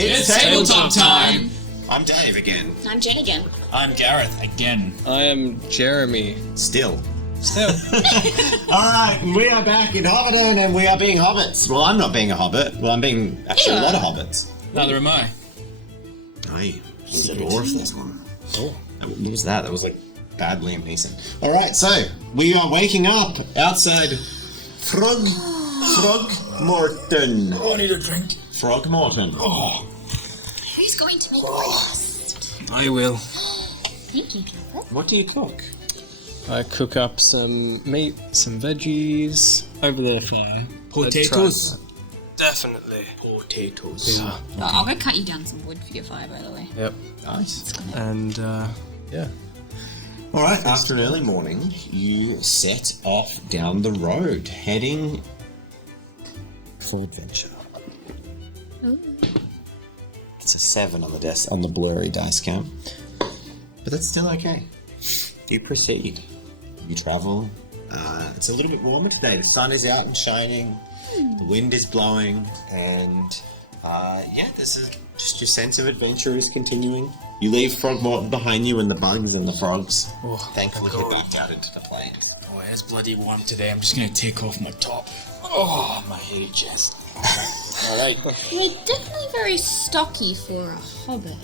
It's tabletop time! I'm Dave again. I'm Jen again. I'm Gareth again. I am Jeremy. Still. Alright, We are back in Hobbiton and we are being hobbits. Well, I'm not being a hobbit. Well, I'm being actually a lot of hobbits. neither am I. Aye. There's a dwarf, this one. Oh. What was that? That was like bad Liam Neeson. Alright, so we are waking up outside Frogmorton. I need a drink. Frogmorton. Oh, Who's going to make breakfast? I will. Thank you, Gareth. What do you cook? I cook up some meat, some veggies over the fire. Potatoes. Definitely. Potatoes. Yeah. I'll go cut you down some wood for your fire, by the way. Yep. Nice. And yeah. Alright, after an early morning, you set off down the road, heading for adventure. Ooh. It's a 7 on the blurry dice cam. But that's still okay. You proceed. You travel. It's a little bit warmer today. The sun is out and shining. The wind is blowing. And just your sense of adventure is continuing. You leave Frogmorton behind you and the bugs and the frogs. Oh, Thankfully, head back out into the plain. Oh, it's bloody warm today. I'm just gonna take off my top. Oh, my hairy chest. Alright. You're definitely very stocky for a hobbit.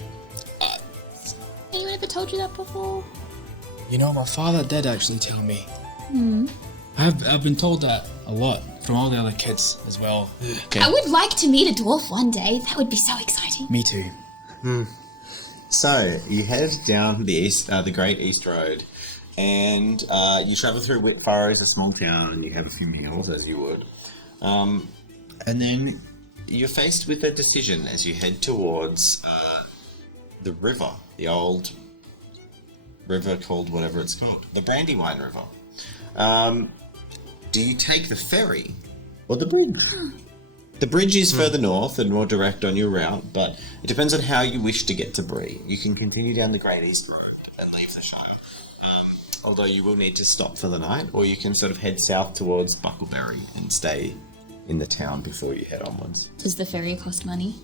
Anyone ever told you that before? You know, my father did actually tell me. Hmm. I've been told that a lot from all the other kids as well. Okay. I would like to meet a dwarf one day. That would be so exciting. Me too. So, you head down the Great East Road, and you travel through Whitfurrows, a small town, and you have a few meals, as you would. And then you're faced with a decision as you head towards the river, the old river called whatever it's called, the Brandywine River. Do you take the ferry or the bridge? The bridge is further north and more direct on your route, but it depends on how you wish to get to Bree. You can continue down the Great East Road and leave the Shire, although you will need to stop for the night, or you can sort of head south towards Buckleberry and stay in the town before you head onwards. Does the ferry cost money?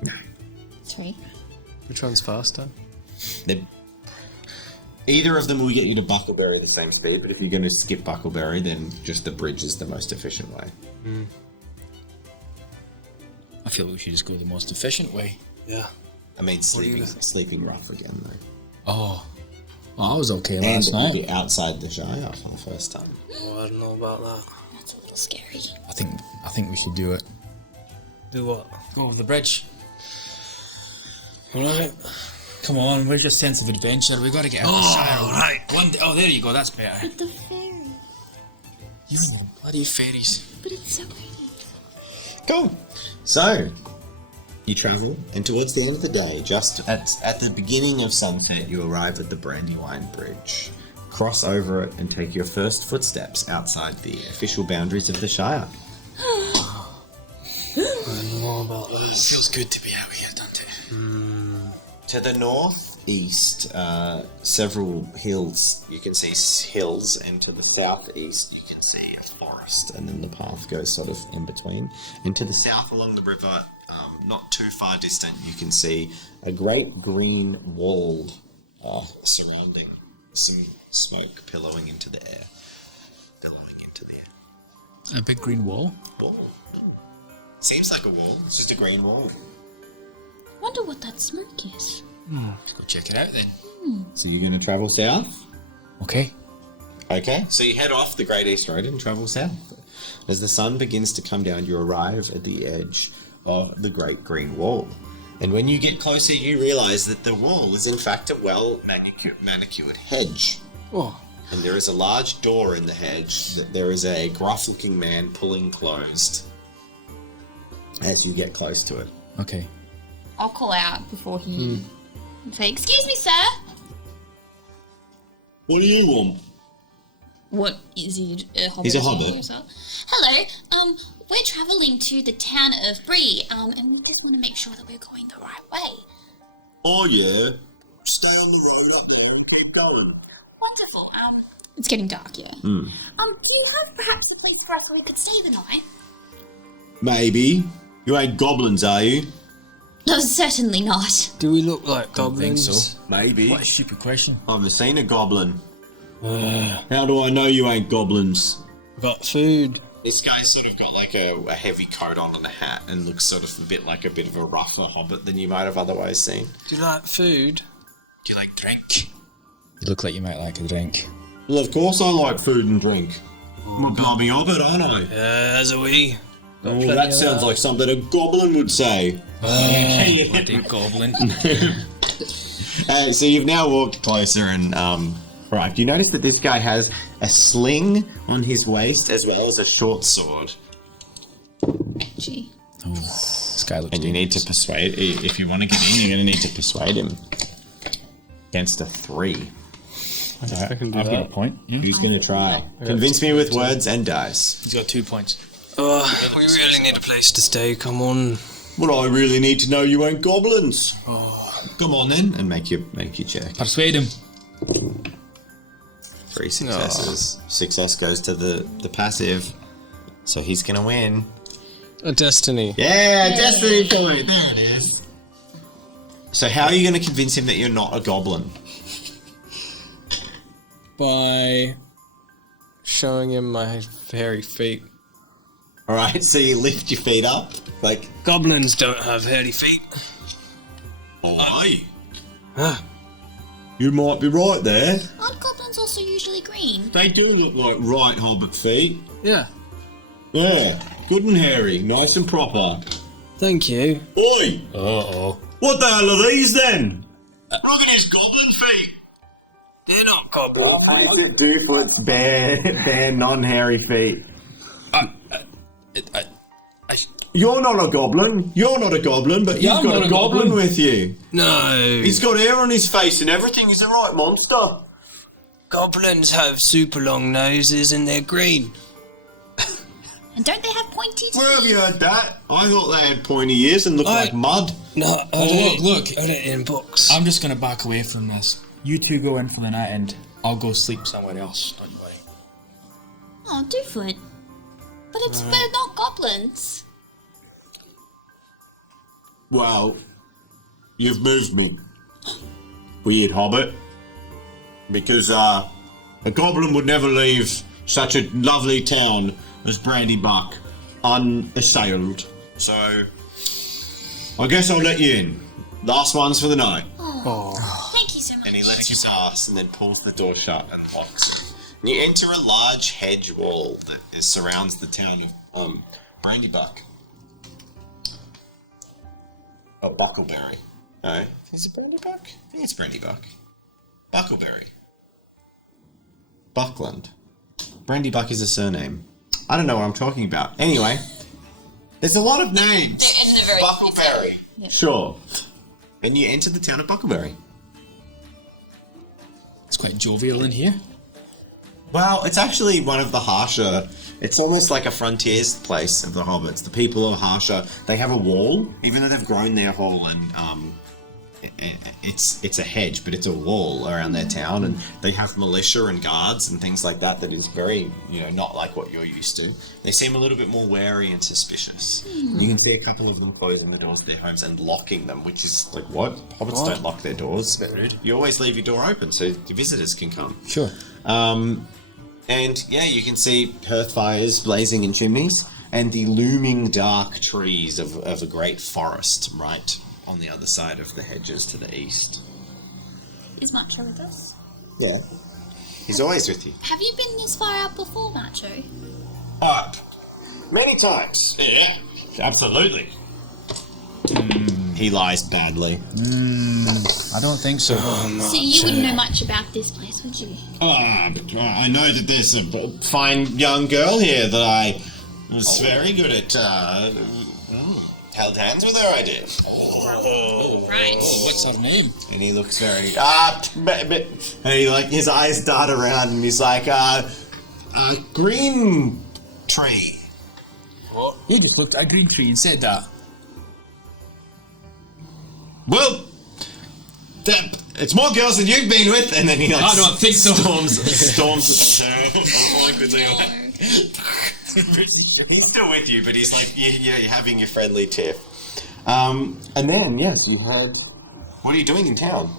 No. 3. Which one's faster? Either of them will get you to Buckleberry the same speed, but if you're going to skip Buckleberry, then just the bridge is the most efficient way. I feel we should just go the most efficient way. Yeah. I mean, sleeping rough again, though. Oh. Well, I was okay And last it'll night. be outside the Shire for the first time. Oh, I don't know about that. That's a little scary. I think we should do it. Do what? Go over the bridge. Alright. Come on, where's your sense of adventure? We gotta get out of the Shire. Alright. Oh, there you go, that's better. But the ferry. You and your bloody fairies. But it's so pretty. Cool. So, you travel, and towards the end of the day, just at the beginning of sunset, you arrive at the Brandywine Bridge. Cross over it and take your first footsteps outside the official boundaries of the Shire. I don't know about this. Feels good to be out here, doesn't it? To the northeast, several hills. You can see hills, and to the southeast, you can see a forest, and then the path goes sort of in between. And to the south along the river, not too far distant, you can see a great green wall surrounding some smoke billowing into the air. A big green wall? Seems like a wall. It's just a green wall. Wonder what that smoke is. Go check it out then. So you're going to travel south? Okay. Okay, so you head off the Great East Road and travel south. As the sun begins to come down, you arrive at the edge of the Great Green Wall. And when you get closer, you realise that the wall is in fact a well-manicured hedge. Oh. And there is a large door in the hedge that there is a gruff-looking man pulling closed as you get close to it. Okay. I'll call out before he... Say, excuse me, sir. What do you want? What, is he a hobbit? He's a hobbit. Hello, we're travelling to the town of Bree, and we just want to make sure that we're going the right way. Oh yeah. Stay on the road up there. Keep going. Wonderful, it's getting dark, yeah. Do you have perhaps a place for us where we could stay the night? Maybe. You ain't goblins, are you? No, certainly not. Do we look like Don't think goblins? so. Maybe. What a stupid question. I've never seen a goblin. How do I know you ain't goblins? Got food. This guy's sort of got like a heavy coat on and a hat and looks sort of a bit of a rougher hobbit than you might have otherwise seen. Do you like food? Do you like drink? You look like you might like a drink. Well, of course I like food and drink. I'm a bloody hobbit, aren't I? As are we. Oh, that sounds like something a goblin would say. Bloody goblin. So you've now walked closer and, right, you notice that this guy has a sling on his waist as well as a short sword. Gee. Oh, this guy looks. And you need to persuade, if you want to get in, you're going to need to persuade him. Against a 3. I can do I've got a that. point. Yeah. He's going to try. Convince me with words and dice. He's got 2 points. Oh, we really need a place to stay. Come on. Well, I really need to know you ain't goblins. Come on then, and make your check. Persuade him. 3 successes. Success goes to the passive, so he's gonna win. A destiny. Yeah, destiny point. There it is. So how are you gonna convince him that you're not a goblin? By showing him my hairy feet. All right, so you lift your feet up, like. Goblins don't have hairy feet. Oi. Ah. You might be right there. Aren't goblins also usually green? They do look like right hobbit feet. Yeah. Yeah, good and hairy, nice and proper. Thank you. Oi! Uh-oh. What the hell are these then? Look at his goblin feet. They're not goblins. Dooflets, bare, non-hairy feet. You're not a goblin. You're not a goblin, but Yeah, you've I'm got not a a goblin goblin. with you. No. He's got hair on his face and everything. He's the right monster. Goblins have super long noses and they're green. And don't they have pointy teeth? Where have you heard that? I thought they had pointy ears and looked like mud. No, look. I read it in books. I'm just gonna back away from this. You two go in for the night and I'll go sleep somewhere else. Don't you worry. Oh, Doofwood. But we're not goblins. Well, you've moved me. Weird hobbit. Because, a goblin would never leave such a lovely town as Brandybuck unassailed. So, I guess I'll let you in. Last ones for the night. Thank you so much. And he lets you pass and then pulls the door shut and locks. And you enter a large hedge wall that surrounds the town of Brandybuck. Oh, Buckleberry. No, is it Brandybuck? I think it's Brandybuck. Buckleberry. Buckland. Brandybuck is a surname. I don't know what I'm talking about. Anyway, there's a lot of names. And they're very Buckleberry. Yeah. Sure. And you enter the town of Buckleberry. It's quite jovial in here. Well, it's actually one of the harsher. It's almost like a frontiers place of the hobbits. The people are harsher. They have a wall, even though they've grown their whole and it's a hedge, but it's a wall around their town, and they have militia and guards and things like that. That is very, not like what you're used to. They seem a little bit more wary and suspicious. You can see a couple of them closing the doors of their homes and locking them, which is like what? Hobbits don't lock their doors. Very rude. You always leave your door open so your visitors can come. Sure. And yeah, you can see hearth fires blazing in chimneys and the looming dark trees of a great forest right on the other side of the hedges to the east. Is Macho with us? Yeah. He's always with you. Have you been this far out before, Macho? Many times. Yeah, absolutely. He lies badly. I don't think so. So you wouldn't know much about this place, would you? But I know that there's a fine young girl here that I was very good at held hands with her, I did. Right. What's her name? And he looks very and he his eyes dart around and he's like green tree. What? You just looked at a green tree and said that. Well, it's more girls than you've been with, and then he I don't think so. storms awkwardly away. He's still with you, but he's like you're having your friendly tiff. And then, you had... What are you doing in town?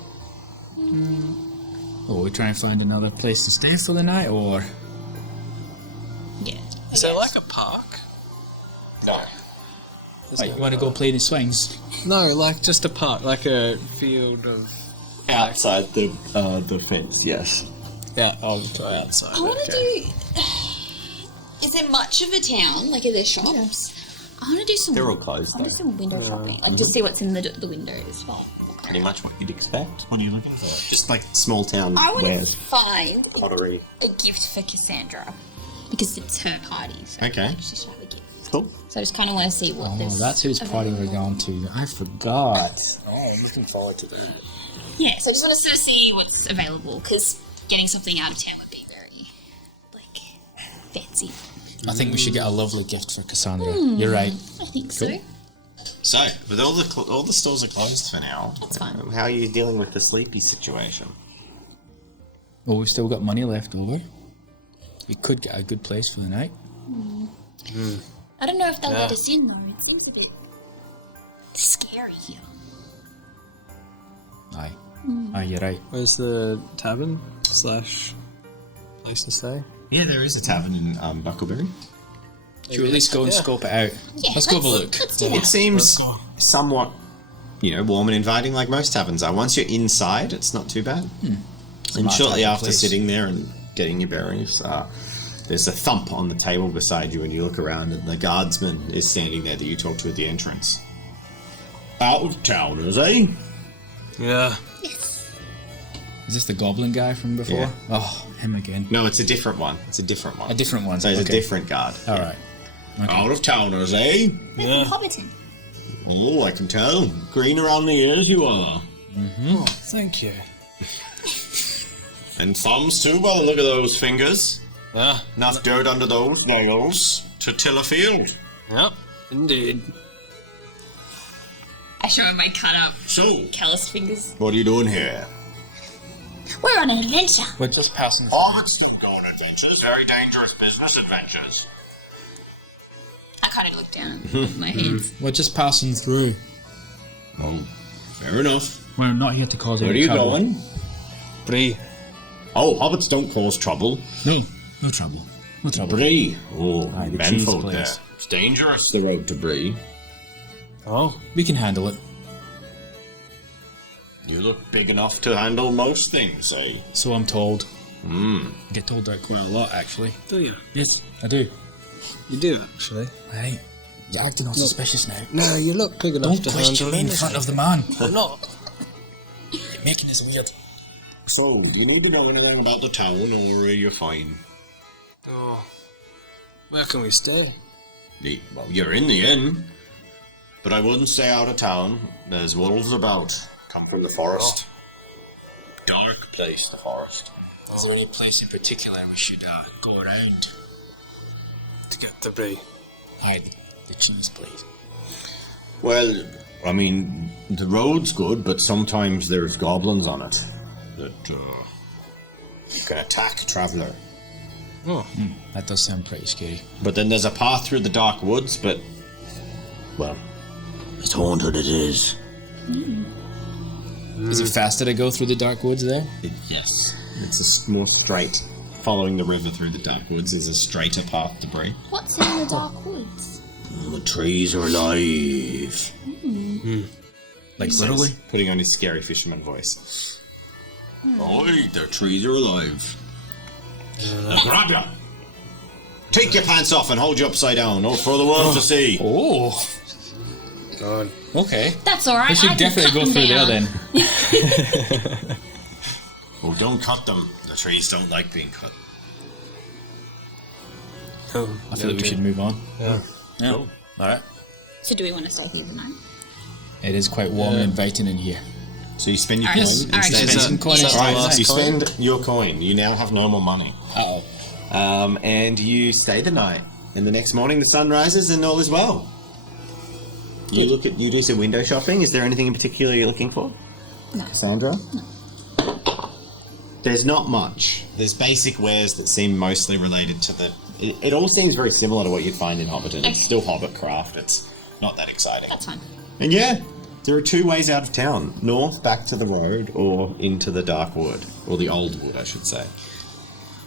Oh, we're trying to find another place to stay for the night, or... Yeah. Is there like a park? No. Wait, you want to go play the swings? No, like just a park, like a field of. Outside the fence, yes. Yeah, I'll try outside. I want to okay. do. Is there much of a town? Like, are there shops? I want to do some. They're all closed, I want to do some window shopping. Like, just see what's in the windows. Well, Pretty much what you'd expect. What are you looking for? Just like small town I want to wares. find Pottery. a gift for Cassandra. because it's her party. So Okay. she should have a gift. Cool. So I just kind of want to see what this. Oh, that's whose party we're going to. I forgot. Oh, I'm looking forward to that. Yeah, so I just want to sort of see what's available because getting something out of town would be very, like, fancy. I think we should get a lovely gift for Cassandra. You're right. I think so. So, with all the stores are closed for now. That's fine. How are you dealing with the sleepy situation? Well, we've still got money left over. We could get a good place for the night. I don't know if they'll let us in though. It seems a bit scary here. Aye. Aye, you're right. Where's the tavern slash place to stay? Yeah, there is a tavern in Buckleberry. Should we at least go and scope it out? Yeah, Let's go have a look. Let's do It that. seems somewhat, warm and inviting like most taverns are. Once you're inside, it's not too bad. And Smart shortly tavern after place. sitting there and getting your bearings, there's a thump on the table beside you and you look around and the guardsman is standing there that you talked to at the entrance. Out of towners, eh? Yeah. Is this the goblin guy from before? Yeah. Oh, him again. No, it's a different one. It's a different one. A different one. So it's Okay. a different guard. All right. Okay. Out of towners, eh? They're from Hobbiton. Oh, I can tell. Green around the ears you are. Oh, thank you. And thumbs too, by the look of those fingers. Ah, Enough dirt under those nails to till a field. yep, indeed. I show him my cut up So, callous fingers. what are you doing here? We're on an adventure. We're just passing. Hobbits don't go on adventures. Very dangerous business adventures. I kind of look down at my hands. We're just passing through. Oh, fair enough. We're not here to cause Where are any you trouble. going? Bree. Oh, hobbits don't cause trouble. No, no trouble. No trouble. Bree. Oh, Aye, the menfolk cheese there. place. It's dangerous, the road to Bree. Oh, We can handle it. You look big enough to handle most things, eh? So I'm told. Hmm. I get told that quite a lot, actually. do you? Yes, I do. You do, actually. Hey, you're acting all suspicious now. No, you look big enough Don't to question handle me in anything. front of the man. I'm not. You're making this weird. So, do you need to know anything about the town, or are you fine? Oh, where can we stay? Well, you're in the inn. But I wouldn't stay out of town. There's wolves about. Come from the forest. Dark place, the forest. Is there any place in particular we should go around? To get to Bree. Aye, the cheese place. Well, I mean, the road's good, but sometimes there's goblins on it that can attack a traveller. Oh, That does sound pretty scary. But then there's a path through the dark woods, but, well, it's haunted it is. Is it faster to go through the dark woods there? Yes. It's more straight. Following the river through the dark woods is a straighter path to Bree. What's in the dark woods? The trees are alive. Like Says, literally? putting on his scary fisherman voice. Oi, the trees are alive. Grab ya! Take your pants off and hold you upside down, for the world to see. Oh, God. okay. That's all right. We should I can definitely cut go them through there down. then. Oh, don't cut them. The trees don't like being cut. Oh, I feel like we should move on. Yeah. Yeah. Alright. So do we want to stay here tonight? It is quite warm and inviting in here. So you spend your Alright, coin. alright. instead. Spend some coin Yeah. instead. Alright, so you Coin. spend your coin. You now have no more money. Uh-oh. And you stay the night. And the next morning the sun rises and all is well. You do some window shopping. Is there anything in particular you're looking for? No. Cassandra? There's not much. There's basic wares that seem mostly related to the... It all seems very similar to what you'd find in Hobbiton. It's still Hobbit craft. It's not that exciting. That's fine. And yeah, there are 2 ways out of town. North, back to the road, or into the dark wood. Or the old wood, I should say.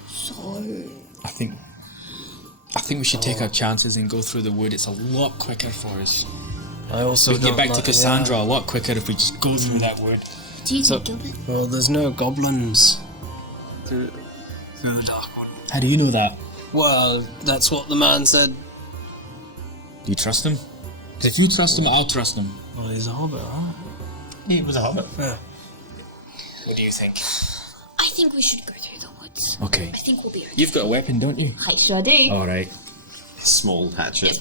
So, I think we should take our chances and go through the wood. It's a lot quicker for us. I also We can get don't back to like- Cassandra yeah. a lot quicker if we just go through that wood. do you So- think, Gilbert? Well, there's no goblins through the dark wood. How do you know that? Well, that's what the man said. Do you trust him? If you trust him, I'll trust him. Well, he's a hobbit, right? He was a hobbit. Yeah. What do you think? I think we should go through the woods. Okay. I think we'll be okay. You've got a weapon, don't you? I sure do. All right. Small hatchet.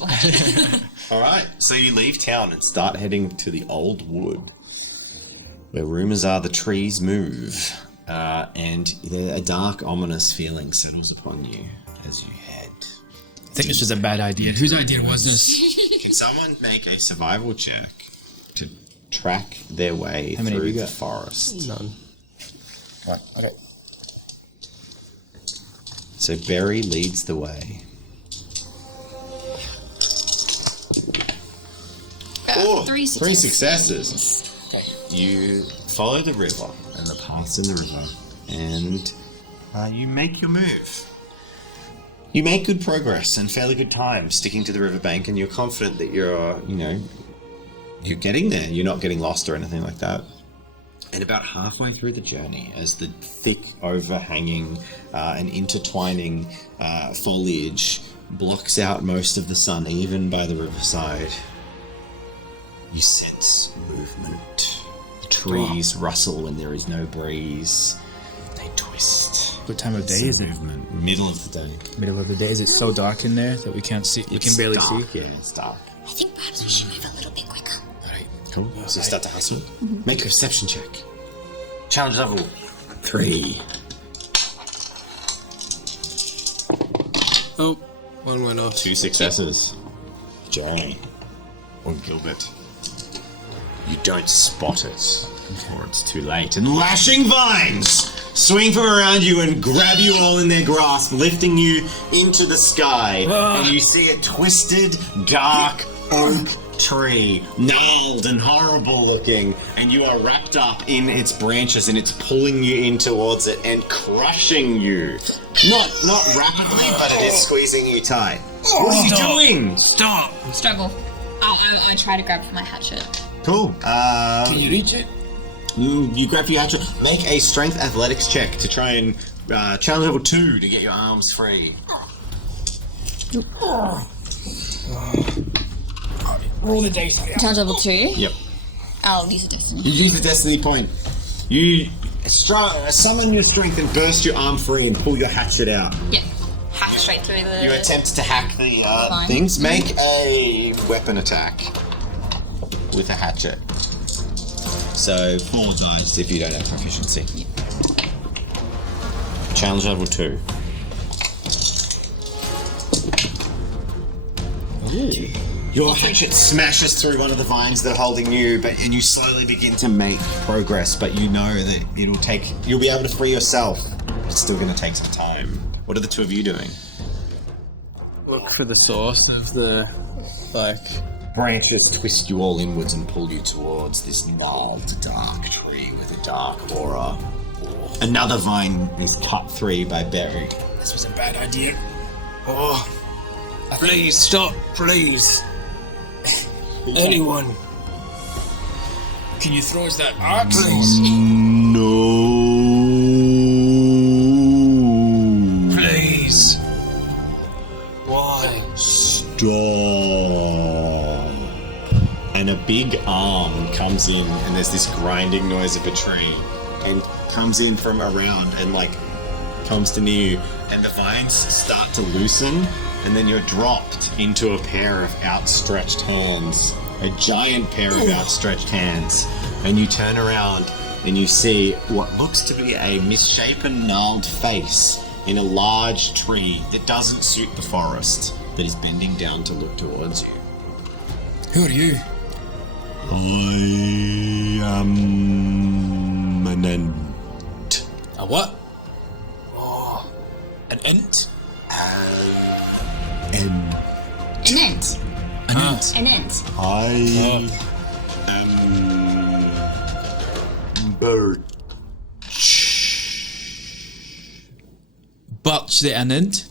Alright, so you leave town and start heading to the old wood. Where rumours are the trees move. And a dark, ominous feeling settles upon you as you head. I think this was a bad idea. Whose idea was this? Can someone make a survival check to track their way How many have through you the got? forest? None. Right, okay. So Barry leads the way. Three Three successes. successes. You follow the river and the paths in the river, and you make your move. You make good progress and fairly good time sticking to the riverbank, and you're confident that you're getting there. You're not getting lost or anything like that. And about halfway through the journey, as the thick, overhanging and intertwining foliage blocks out most of the sun, even by the riverside, you sense movement. The trees rustle when there is no breeze. They twist. What time of day is it? Movement. Middle of the day. Middle of the day. Is it so dark in there that we can't see? We can barely see. Yeah, it's dark. I think perhaps we should move a little bit quicker. Alright, cool. So you start to hustle. Make a perception check. Challenge level 3. Oh, one went off. 2 successes. Jay or Gilbert. You don't spot it before it's too late, and lashing vines swing from around you and grab you all in their grasp, lifting you into the sky. And you see a twisted, dark oak tree, gnarled and horrible looking, and you are wrapped up in its branches, and it's pulling you in towards it and crushing you. Not rapidly, but it is squeezing you tight. What are you doing? Stop! Struggle. I try to grab for my hatchet. Cool. Can you reach it? You grab your hatchet. Make a strength athletics check to try and challenge level 2 to get your arms free. Roll the dice. Challenge level 2. Yep. I'll use it. You use the destiny point. You summon your strength and burst your arm free and pull your hatchet out. Yeah. Hack straight through the... You attempt to hack the Fine. things. Make a weapon attack with a hatchet. So 4 dice if you don't have proficiency. Challenge level 2. Your hatchet smashes through one of the vines that are holding you, and you slowly begin to make progress, but you know that you'll be able to free yourself. It's still going to take some time. What are the 2 of you doing? Look for the source of the, Branches twist you all inwards and pull you towards this gnarled, dark tree with a dark aura. Another vine is cut through by Barry. This was a bad idea. Oh, please stop, please. Anyone, Can you throw us that axe? please, No. please. Why? Stop. And a big arm comes in, and there's this grinding noise of a tree, and comes in from around and comes to near you, and the vines start to loosen, and then you're dropped into a pair of outstretched hands, a giant pair of outstretched hands, and you turn around and you see what looks to be a misshapen, gnarled face in a large tree that doesn't suit the forest, that is bending down to look towards you. Who are you? I am an ent. A what? Oh, an ent? Ent. An ent. An ent. An ent. I Birch the innit?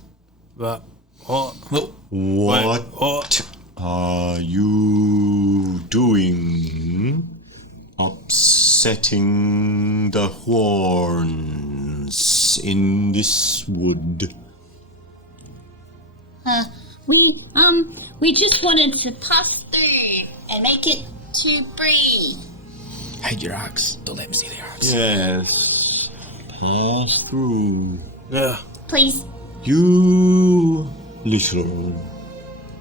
But what? What are you doing? Upsetting the horns in this wood. We just wanted to pass through and make it to breathe. Hide your axe. Don't let me see the axe. Yes. Pass through. Yeah. Please. You little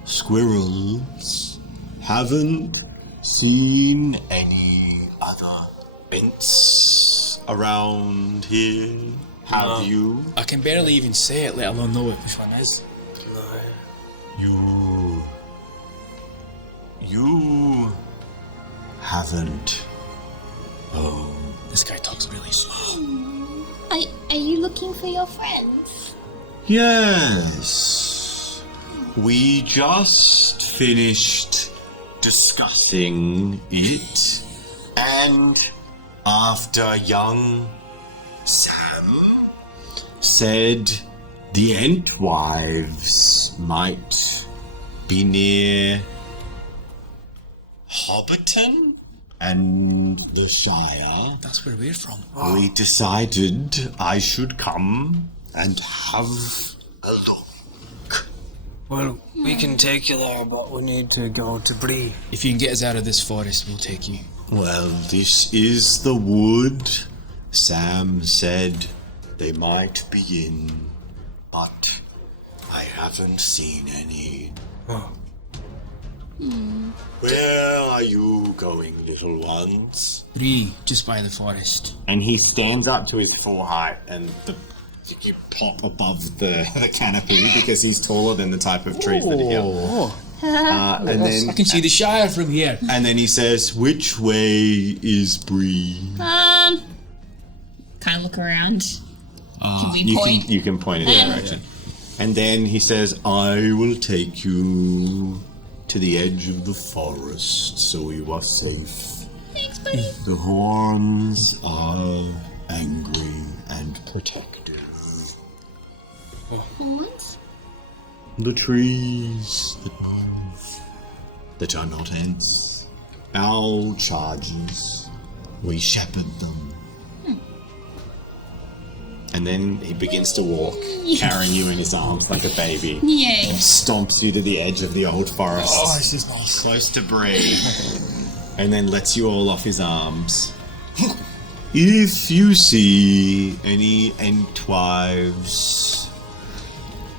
squirrels haven't seen any other vents around here, have you? I can barely even say it, let alone know which one is. You haven't. Oh. This guy talks really slow. Are you looking for your friends? Yes. We just finished discussing it, and after young Sam said the Entwives might be near Hobbiton and the Shire, That's where we're from. we decided I should come and have a look. Well, we can take you there, but we need to go to Bree. If you can get us out of this forest, we'll take you. Well, this is the wood. Sam said they might be in, but I haven't seen any. Oh. Where are you going, little ones? Bree, just by the forest. And he stands up to his full height, and you pop above the canopy because he's taller than the type of trees that he held. And then I can see the Shire from here. And then he says, "Which way is Bree?" Kind of look around. Can we point? You can point in that direction. And then he says, "I will take you to the edge of the forest, so you are safe. Thanks, buddy. The horns are angry and protective. Horns? The trees that move, that are not ants. Our charges, we shepherd them." And then he begins to walk, carrying you in his arms like a baby. Yay. Stomps you to the edge of the old forest. Oh, this is nice. Close to Bree. And then lets you all off his arms. If you see any Entwives,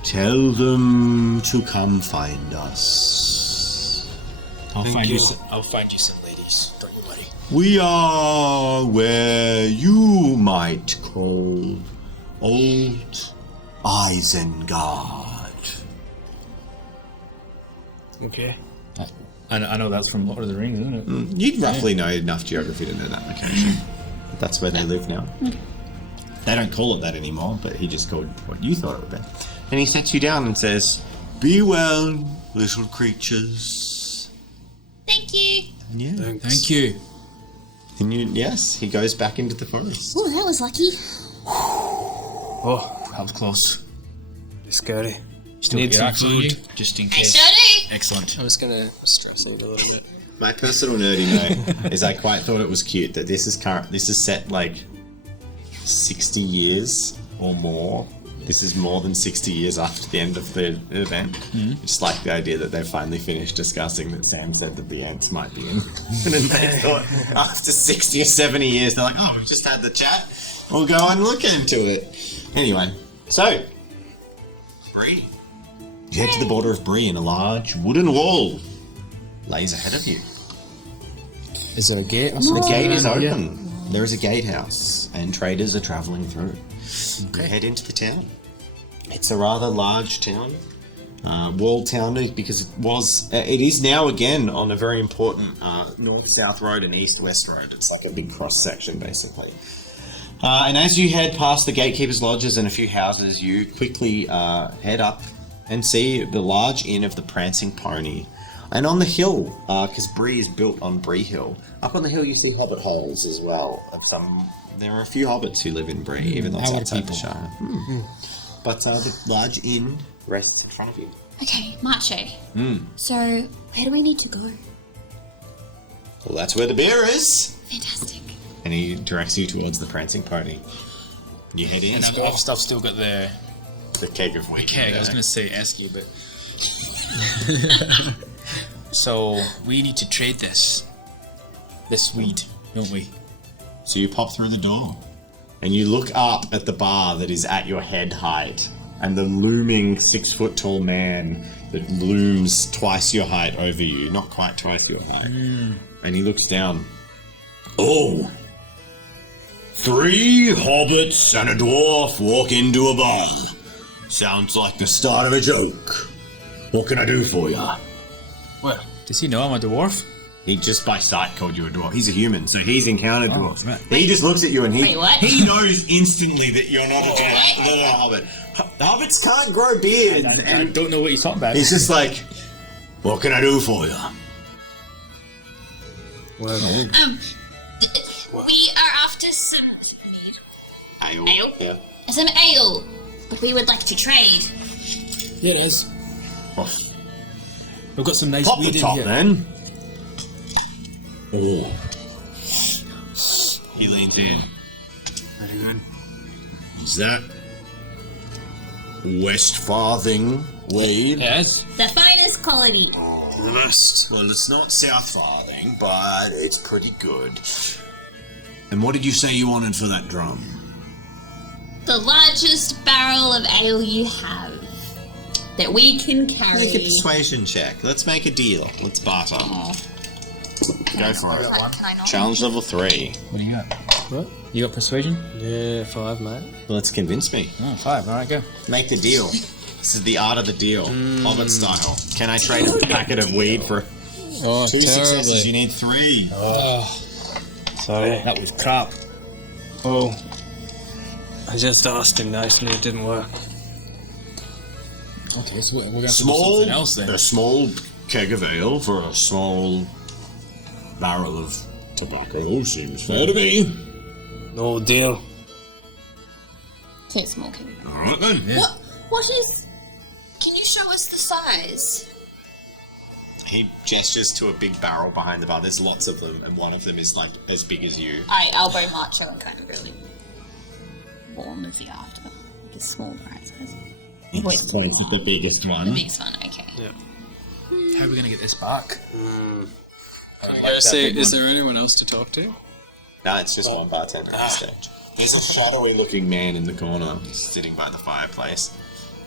tell them to come find us. I'll Thank find you. you some ladies. Don't you worry. We are where you might call Old Isengard. Okay. I know that's from Lord of the Rings, isn't it? You'd roughly know enough geography to know that location. That's where they live now. They don't call it that anymore, but he just called what you thought it would be. And he sets you down and says, "Be well, little creatures." Thank you. And yeah. Thank you. And yes, he goes back into the forest. Oh, that was lucky. Oh, That was close. it's scary. Still Need get some your axe on you, food. just in I case. sure do. Excellent. I'm just gonna stress out a little bit. My personal nerdy note is I quite thought it was cute that this is set like 60 years or more. This is more than 60 years after the end of the event. Just like the idea that they finally finished discussing that Sam said that the ants might be in. And then they thought after 60 or 70 years, they're like, "Oh, we just had the chat. We'll go and look into it." Anyway, so Bree. You head to the border of Bree and a large wooden wall lays ahead of you. Is there a gate? The gate is open. There is a gatehouse, and traders are travelling through. You head into the town. It's a rather large town, walled town, because it is now again on a very important north-south road and east-west road. It's like a big cross section, basically. And as you head past the gatekeeper's lodges and a few houses, you quickly head up and see the large inn of the Prancing Pony. And on the hill, because Bree is built on Bree Hill, up on the hill you see hobbit holes as well. There are a few hobbits who live in Bree, even though it's outside the Shire. But the large inn rests in front of you. Okay, Marche. So, where do we need to go? Well, that's where the beer is. Fantastic. And he directs you towards the prancing pony. You head in. And I've still got the keg of wheat. keg. I was going to say ask you, but... So, we need to trade this weed, don't we? So you pop through the door. And you look up at the bar that is at your head height. And the looming 6 foot tall man that looms twice your height over you. Not quite twice your height. And he looks down. Oh! 3 hobbits and a dwarf walk into a bar. Sounds like the start of a joke. What can I do for ya? Well, does he know I'm a dwarf? He just by sight called you a dwarf. He's a human, so he's encountered dwarves. Right. He just looks at you and Wait, what? he knows instantly that you're not a dwarf, not a hobbit. Hobbits can't grow beards. I don't know what he's talking about. He's just like, what can I do for you? We are after some... Ale? Yeah. Some ale. But we would like to trade. Yeah, it is. Oh. We've got some nice Pop weed the in top here. then. Oh. He leans in. Very good. Is that West Farthing Wade? Yes. The finest quality. West. Well, it's not South Farthing, but it's pretty good. And what did you say you wanted for that drum? The largest barrel of ale you have that we can carry. Make a persuasion check. Let's make a deal. Let's barter. Go for it. Can I not? Challenge level 3. What do you got? What? You got persuasion? Yeah, 5, mate. Let's convince me. Oh, 5. All right, go. Make the deal. This is the art of the deal. Hobbit style. Can I trade a packet of weed for Oh, 2 successes? You need 3. Sorry. That was crap. Oh. I just asked him nicely, it didn't work. Okay, so we're going to do Small, something else then. a small keg of ale for a small barrel of tobacco seems fair to me. No deal. Okay, small can we... Alright then. Yeah. What is... Can you show us the size? He gestures to a big barrel behind the bar. There's lots of them, and one of them is like as big as you. I elbow Macho and kind of really warm as the after. The small right size. He points at the biggest one. The biggest one, okay. How are we going to get this back? Is there anyone else to talk to? No, it's just one bartender on stage. There's a shadowy looking man in the corner sitting by the fireplace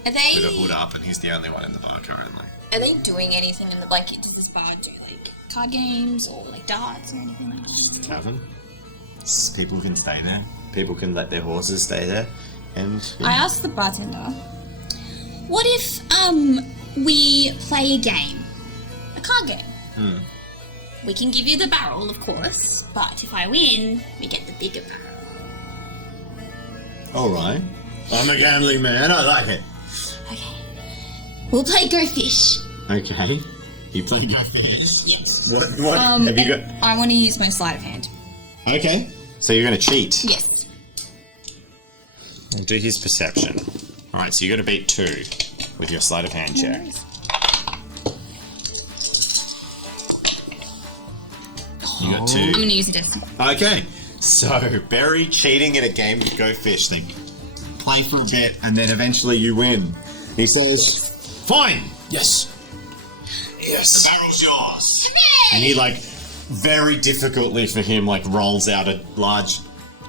Are with a they... hood up, and he's the only one in the bar currently. Are they doing anything in the... Like, does this bar do, like, card games or, like, darts or anything like that? Tavern. People can stay there. People can let their horses stay there. And I asked the bartender, what if, we play a game? A card game? We can give you the barrel, of course, but if I win, we get the bigger barrel. alright. I'm a gambling man, I like it. Okay. We'll play Go Fish. Okay. You play Go Fish? Yes. What have you got? I want to use my sleight of hand. Okay. So you're gonna cheat. Yes. We'll do his perception. Alright, so you gotta beat 2 with your sleight of hand check. You got 2. I'm going to use a decimal. Okay. So, Barry cheating in a game of Go Fish. They play for a bit and then eventually you win. He says, fine. Yes. Yes. The barrel's yours. And he, like, very difficultly for him, like, rolls out a large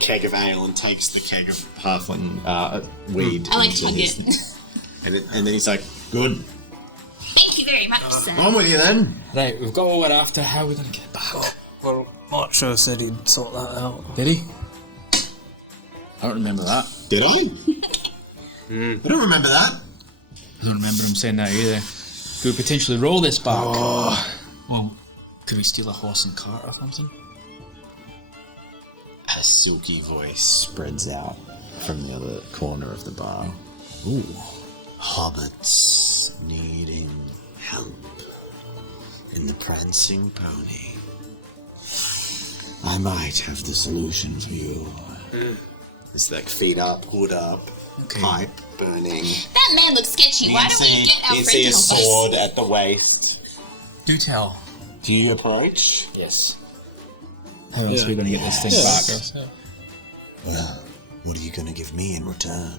keg of ale and takes the keg of halfling weed. I like into to his- it. and then he's like, good. Thank you very much, sir. I'm with you then. Right, we've got what we're after. How are we going to get it back? Well, Macho said he'd sort that out. Did he? I don't remember that. Did I? I don't remember that. I don't remember him saying that either. Could we potentially roll this back? Well, could we steal a horse and cart or something? A silky voice spreads out from the other corner of the bar. Ooh. Hobbits needing help. prancing pony. I might have the solution for you. It's like feet up, hood up, pipe burning. That man looks sketchy. Why don't we get our You friend see to a help sword us? at the waist. Do tell. Do you approach? Yes. How else are we going to get this thing back? Well, what are you going to give me in return?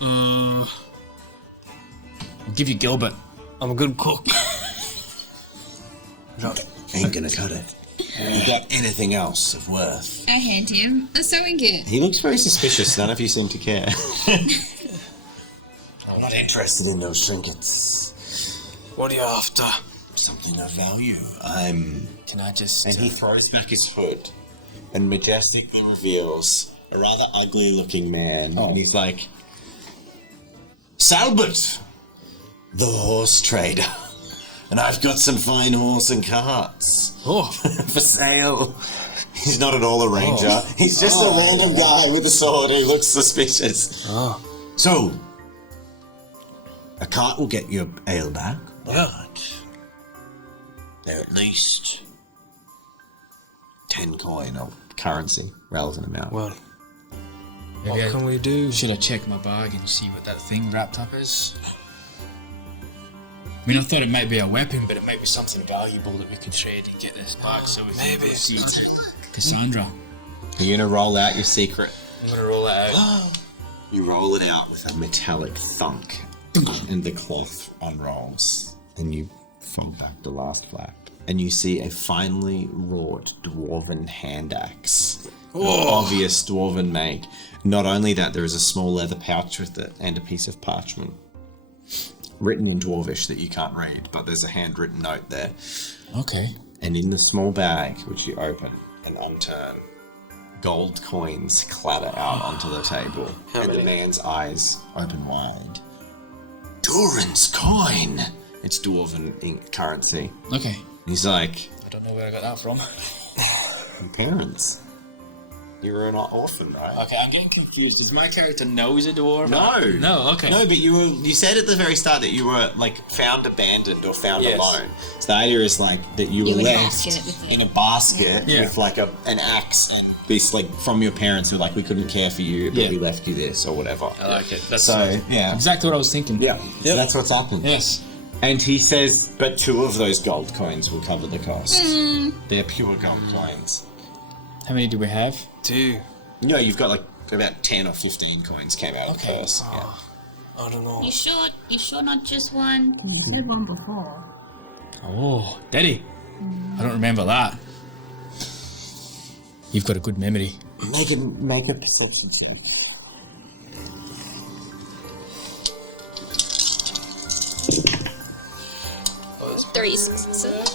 I'll give you Gilbert. I'm a good cook. Ain't gonna cut it. You got anything else of worth? I hand him a sewing kit. He looks very suspicious. None of you seem to care. I'm not interested in those trinkets. What are you after? Something of value. Can I just... And he throws back his hood and majestically reveals a rather ugly-looking man. And he's like, Salbert, the horse trader. And I've got some fine horse and carts for sale. He's not at all a ranger. He's just a random guy with a sword who looks suspicious. So, a cart will get your ale back, but they're at least 10 coin of currency, relative amount. Well, Maybe what can we do? Should I check my bag and see what that thing wrapped up is? I mean, I thought it might be a weapon, but it might be something valuable that we could trade and get this back so we can proceed to Cassandra. Are you gonna roll out your secret? I'm going to roll it out. You roll it out with a metallic thunk, and the cloth unrolls, and you fold back the last flap, and you see a finely wrought dwarven hand axe. Obvious dwarven make. Not only that, there is a small leather pouch with it and a piece of parchment. Written in Dwarvish that you can't read, but there's a handwritten note there. Okay. And in the small bag, which you open and unturn, gold coins clatter out onto the table, and the man's eyes open wide. Durin's coin! It's dwarven currency. Okay. He's like, I don't know where I got that from. parents. You were an orphan, right? Okay, I'm getting confused. Does my character know he's a dwarf? No. No, okay. No, but you said at the very start that you were like found abandoned or found Yes. alone. So the idea is like that you were In a left basket with it. in a basket Yeah. with like an axe and this like from your parents who like we couldn't care for you but Yeah. we left you this or whatever. I like it. That's So yeah. exactly what I was thinking. Yeah. So that's what's happened. Yes. And he says, but 2 of those gold coins will cover the cost. They're pure gold coins. How many do we have? 2. No, you've got like about 10 or 15 coins came out of the purse. Yeah. I don't know. You sure not just one? You had one before. Oh, Daddy. I don't remember that. You've got a good memory. Make a perception check. 3 successes.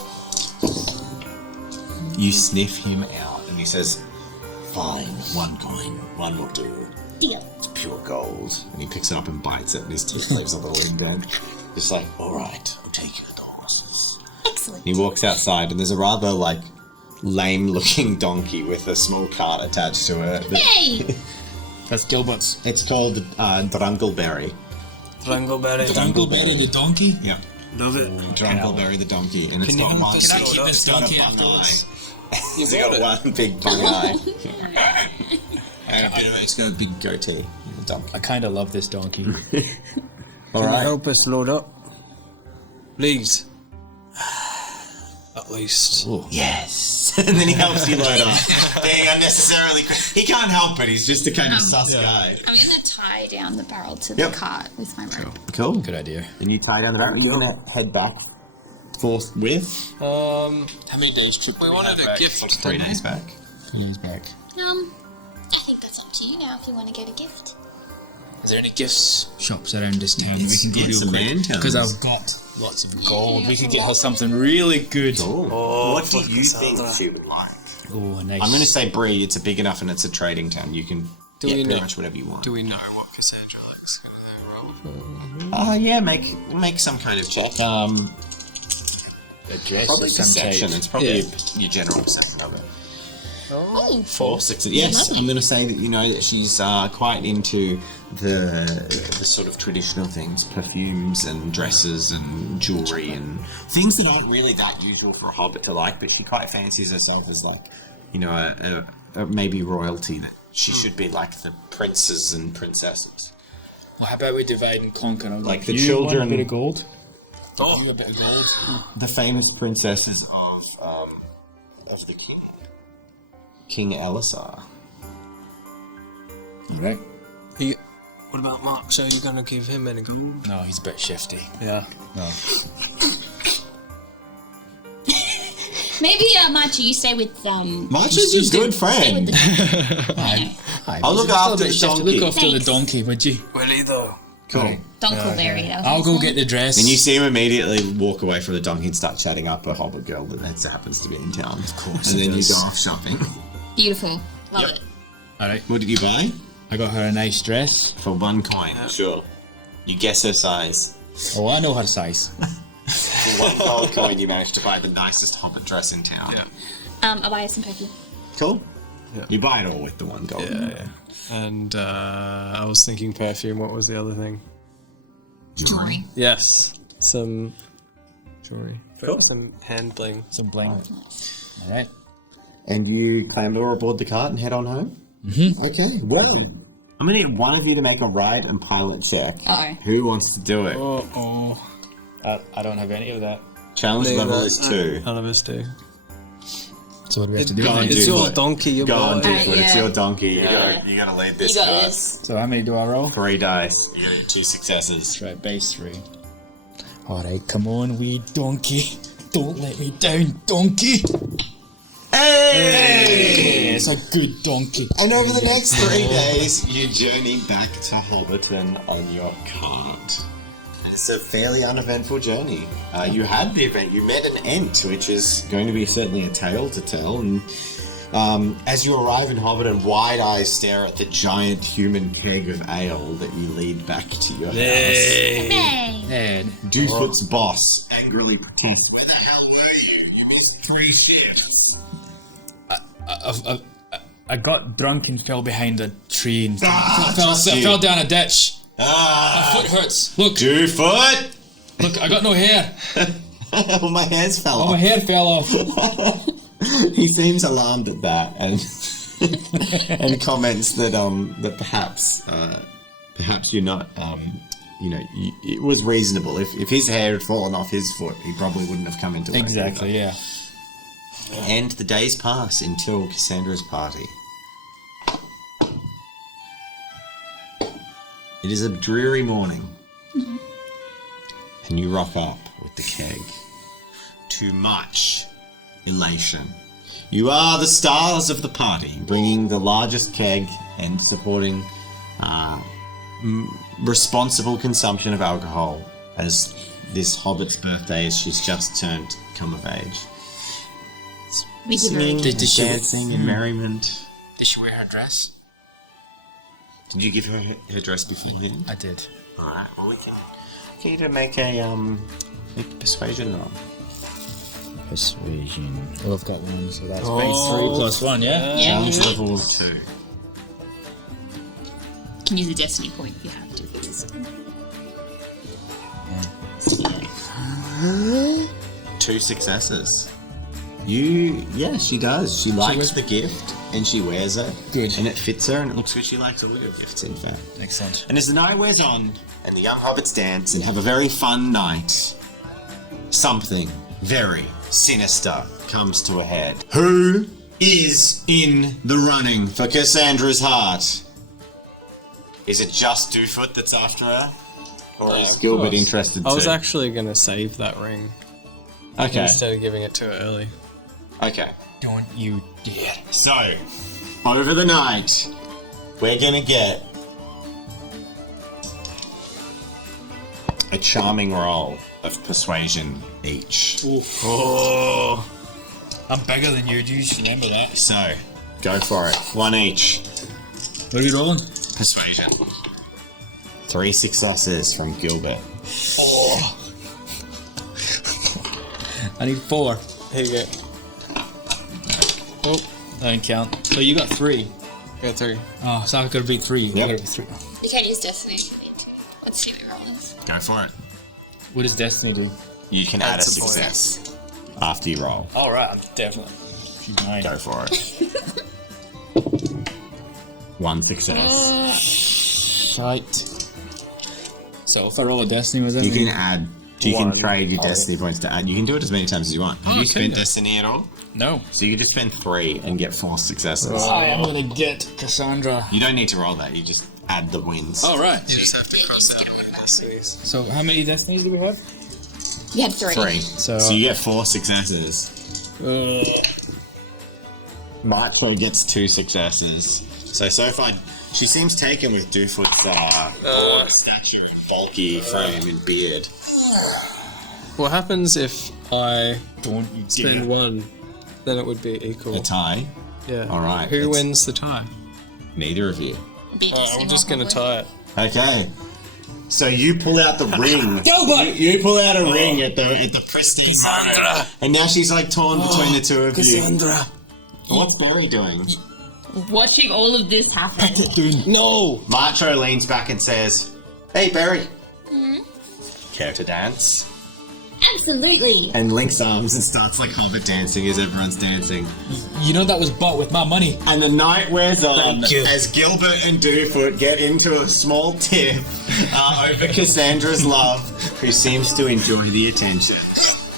You sniff him out, and he says, "Fine, 1 coin, 1 will do. Deal. It's pure gold." And he picks it up and bites it, and his teeth leaves a little indent. Just like, "All right, I'll take you to the horses." Excellent. He walks outside, and there's a rather like lame-looking donkey with a small cart attached to it. Hey! That's Gilbert's. It's called Drungleberry. Drangleberry. Dungleberry the donkey? Yeah. Love it. Drungleberry the donkey, and it's Can you got hold one. this Can I up? keep this It's got a donkey bug afterwards? eye. It's got one big bug eye. And a bit of it's got a big goatee. The donkey. I kind of love this donkey. All Can you right. help us load up? Please. At least. Yes. And then he helps you load up. Being unnecessarily. He can't help it. He's just a kind of sus guy. I'm gonna tie down the barrel to Yep. the cart with my rope. Cool. Good idea. And you tie down the barrel. You're gonna head back forthwith. How many days trip? We wanted a gift. 3 days back. 3 days back. I think that's up to you now if you want to get a gift. Is there any gifts shops around this town that we can go It's to a man town. Because I've got lots of gold. We could get her something really good. Oh, what do fuck you Cassandra. think she would like? Oh, nice. I'm going to say Bree. It's a big enough and it's a trading town. You can Do get we pretty know- much whatever you want. Do we know what Cassandra likes? Yeah, make some kind of check. Address Probably of some perception. type. It's probably Yeah. your general perception of it. Oh, 4 successes. Yes, I'm going to say that you know that she's quite into the sort of traditional things, perfumes and dresses and jewelry and things that aren't really that usual for a hobbit to like. But she quite fancies herself as like, you know, a maybe royalty, that she should be like the princes and princesses. Well, how about we divide and conquer? Like the you children- want a bit of gold. You a bit of gold. The famous princesses of the king, King Elisar. Right. What about Mark? So you're gonna give him any gold? No, he's a bit shifty. Yeah. No. maybe Margie, you stay with March's a good Stay with friend. the I'll look after the donkey. Look after the Thanks. donkey, would you? Willie though. Cool. Donkleberry. that was I'll his go name. get the dress. And you see him immediately walk away from the donkey and start chatting up a hobbit girl that happens to be in town. Of course And he then you does. go off shopping. Beautiful. Love it. All right. What did you buy? I got her a nice dress. For 1 coin. Sure. You guess her size. Oh, I know her size. For 1 gold coin, you managed to buy the nicest hobbit dress in town. Yeah. I'll buy us some perfume. Cool. Yeah. You buy it all with the 1 gold. Yeah. And I was thinking perfume. What was the other thing? Jewelry. Yes. Some jewelry. Cool. Some hand bling. Some bling. All right. And you clamber aboard the cart and head on home? Mm-hmm. Okay. Well, I'm going to need one of you to make a ride and pilot check. Uh-oh. Who wants to do it? I don't have any of that. Challenge Neither. level is 2. None of us do. So what do we have to do? Go on, then? do It's your it. donkey. Your Go on, boy. do it. It's yeah. your donkey. You gotta lead this You got cart. this. So how many do I roll? 3 dice. You gotta get 2 successes. Right, base 3. All right, come on, wee donkey. Don't let me down, donkey. Hey! It's a good donkey. And over the next 3 days, you journey back to Hobbiton on your cart. And it's a fairly uneventful journey. You had the event, you met an Ent, which is going to be certainly a tale to tell. And as you arrive in Hobbiton, wide eyes stare at the giant human keg of ale that you lead back to your house. Hey. Ed, Doofut's boss angrily protests. Where the hell were you? You missed 3 shifts. I got drunk and fell behind a tree and trust you. fell down a ditch. My Ah! foot hurts. Look, Doofut! look, I got no hair. Well, my hairs fell Oh, my off. hair fell off. He seems alarmed at that and and comments that that perhaps you're not it was reasonable. If his hair had fallen off his foot, he probably wouldn't have come into work. Exactly, yeah. And the days pass until Cassandra's party. It is a dreary morning. And you rock up with the keg. To much elation. You are the stars of the party, bringing the largest keg and supporting responsible consumption of alcohol as this hobbit's birthday as she's just turned come of age. We give her a Singing, gift. Did she- dancing, and merriment. Did she wear her dress? Did you give her her dress beforehand? I did. Alright, well we can get you to make a persuasion roll. Persuasion. Well, I've got 1, so that's Oh. base 3 + 1, yeah? Yeah. Challenge level 2. You can use a destiny point if you have to. Yeah. 2 successes. She does. She likes wears- the gift and she wears it. Good. And it fits her and it looks like she likes all her gifts, in fact. Excellent. And as the night wears on and the young hobbits dance and have a very fun night, something very sinister comes to a head. Who is in the running for Cassandra's heart? Is it just Doofut that's after her? Or is Gilbert interested too? I was actually gonna save that ring Okay. instead of giving it to her early. Okay. Don't you dare. So, over the night, we're gonna get a charming roll of persuasion each. Oh, I'm bigger than you, do you just remember that? So, go for it. 1 each. What are you rolling? Persuasion. 3 successes from Gilbert. I need 4. here you go. Oh, I don't count. So you got 3. Yeah, 3. Oh, so I've got to beat 3. Yep. I've got to beat 3. You can't use Destiny. Let's see what roll is. Go for it. What does Destiny do? You can add a That's a point. success after you roll. All right, definitely. Go for it. 1 success. Shite. So if I roll a Destiny with them, You can add. You can 1. trade your destiny points to add. You can do it as many times as you want. Have you spent destiny at all? no. So you can just spend 3 and get 4 successes. I am gonna get Cassandra. You don't need to roll that. You just add the wins. All right. You just have to cross out one destinies. So how many Destinies do we have? You had 3. 3. So- So you get 4 successes. Macho gets 2 successes. So far, she seems taken with Dooffoot's statue and bulky frame and beard. What happens if I Don't you spend 1? Then it would be equal. A tie? Yeah. Alright, Who it's- wins the tie? Neither of you. I'm just gonna tie it. Okay. So you pull out the ring. You pull out a ring at the pristine moment. And now she's like torn between the two of you. What's Barry doing? Watching all of this happen. No! Macho leans back and says, "Hey Barry, care to dance?" Absolutely. And links arms and starts like hobbit dancing as everyone's dancing. You know that was bought with my money. And the night wears on Thank you. as Gilbert and Dooffoot get into a small tiff over Cassandra's love, who seems to enjoy the attention.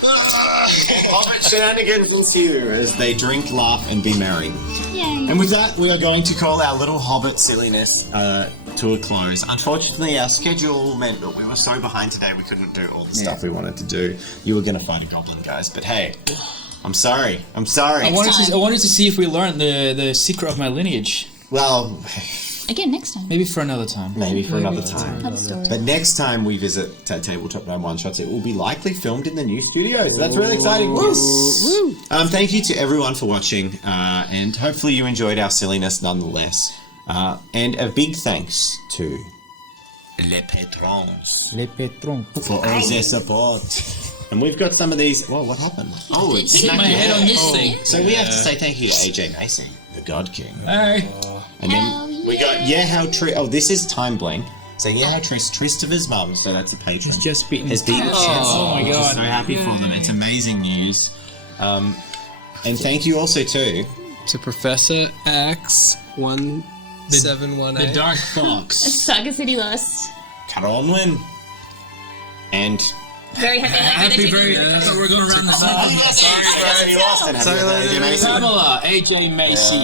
Hobbit shenanigans ensue as they drink, laugh, and be merry. Yay. And with that, we are going to call our little Hobbit silliness to a close. Unfortunately, our schedule meant that we were so behind today we couldn't do all the stuff we wanted to do. You were going to fight a goblin, guys, but hey, I'm sorry. I'm sorry. I wanted to see if we learned the secret of my lineage. Well, Again, next time. Maybe for another time. maybe for another time. Have a story. But next time we visit Tabletop No One Shots, it will be likely filmed in the new studios. That's really exciting. Woo! Thank you to everyone for watching, and hopefully you enjoyed our silliness nonetheless. And a big thanks to Les Patrons Les Patrons. for all their support. And we've got some of these. Well, what happened? Oh, it's Hit My head on this thing. So we have to say thank you to AJ Mason, the God King. Hey. And then we got Oh, this is Time Blank. So Tristiva's mum. So that's a patron. He's just beaten Has beaten Oh my god. So happy for them. It's amazing news. And thank you also to To Professor X 1718. The Dark Fox. Saga City Lust. Caronwyn and Very happy. We're going around the sorry, you lost it. AJ Mason. Pamela, AJ Macy.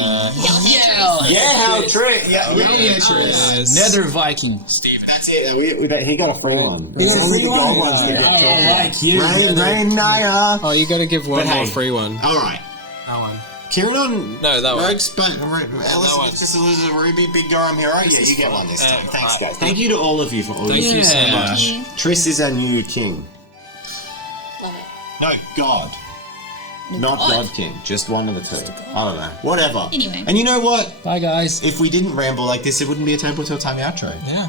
Yell. Yeah, how true. Yeah, Yes. Nether Viking. Steve, that's it. He got a free one. Only the gold ones get I don't like you. Rain Naya. Oh, you gotta give one But more hey. free one. All right. That one. Kieran on No, that one. Rogue's Alice one. gets to lose a Ruby Big Gorham Hero. Yeah, you get one this time. Thanks, guys. Thank you to all of you for all Thank your you so Yeah. much. Triss is our new king. Love it. No, God. Not God King. Just one of the two. I don't know. Whatever. Anyway. And you know what? Bye, guys. If we didn't ramble like this, it wouldn't be a Tabletop Time outro. Yeah.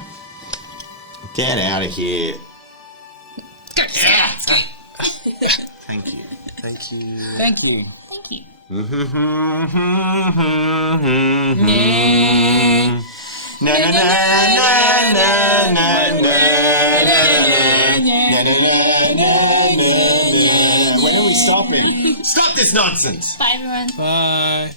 Get out of here. Go. Yeah. Thank you. Thank you. Thank you. Na na na na na na na. When are we stopping? Stop this nonsense! Bye, everyone. Bye.